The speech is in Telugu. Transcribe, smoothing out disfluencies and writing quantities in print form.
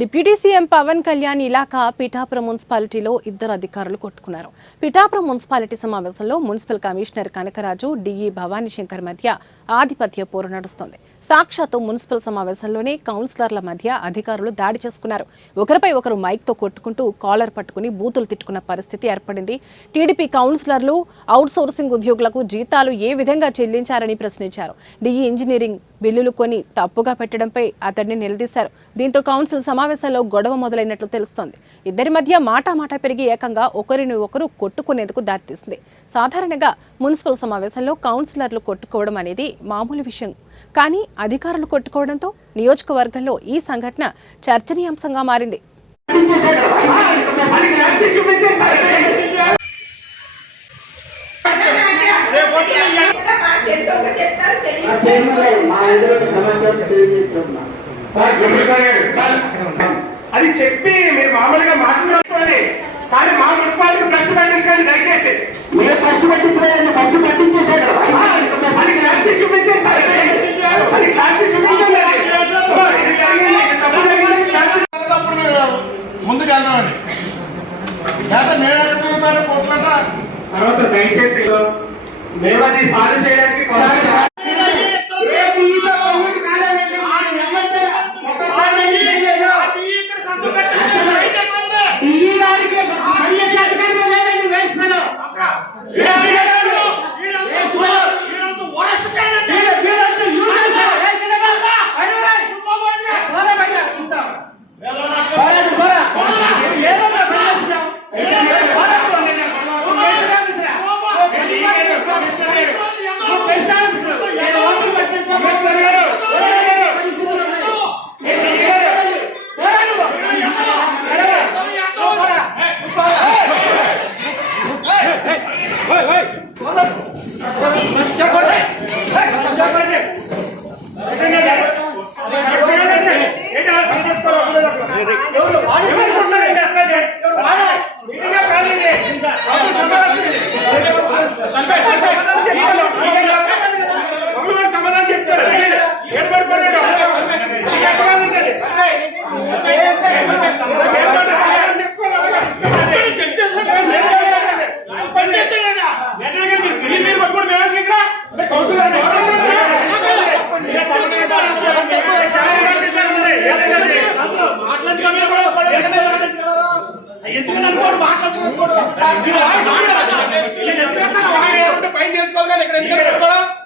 డిప్యూటీ సీఎం పవన్ కళ్యాణ్ ఇలాకా పిఠాపురం మున్సిపాలిటీలో ఇద్దరు అధికారులు కొట్టుకున్నారు. పిఠాపురం మున్సిపాలిటీ సమావేశంలో municipal commissioner Kanakaraju, DE Bhavani Shankar మధ్య ఆధిపత్య పోరు నడుస్తోంది. సాక్షాత్తు మున్సిపల్ సమావేశంలోనే కౌన్సిలర్ల మధ్య అధికారులు దాడి చేసుకున్నారు. ఒకరిపై ఒకరు మైక్తో కొట్టుకుంటూ కాలర్ పట్టుకుని బూతులు తిట్టుకున్న పరిస్థితి ఏర్పడింది. టీడీపీ కౌన్సిలర్లు అవుట్సోర్సింగ్ ఉద్యోగులకు జీతాలు ఏ విధంగా చెల్లించారని ప్రశ్నించారు. డిఈ ఇంజనీరింగ్ బిల్లులు కొని తప్పుగా పెట్టడంపై అతడిని నిలదీశారు. దీంతో కౌన్సిల్ సమావేశంలో గొడవ మొదలైనట్లు తెలుస్తోంది. ఇద్దరి మధ్య మాటా పెరిగి ఏకంగా ఒకరిని ఒకరు కొట్టుకునేందుకు దారితీసింది. సాధారణంగా మున్సిపల్ సమావేశంలో కౌన్సిలర్లు కొట్టుకోవడం అనేది మామూలు విషయం. కానీ అధికారులు కొట్టుకోవడంతో నియోజకవర్గంలో ఈ సంఘటన చర్చనీయాంశంగా మారింది. అది చెప్పి మీరు మామూలుగా మాట్లాడుకోవాలి, కానీ మా మున్సిపాలిటీ ఖర్చు పెట్టించండి. దయచేసి మీరు ఖర్చు పెట్టించలేదండి, ఖర్చు పెట్టించేసాడు. అది క్లారిటీ చూపించండి సార్, అది క్లారిటీ చూపించండి. ముందుకు వెళ్దామని తర్వాత దయచేసి మేము అది సాల్వ్ చేయడానికి పైన చేసుకోవాలి.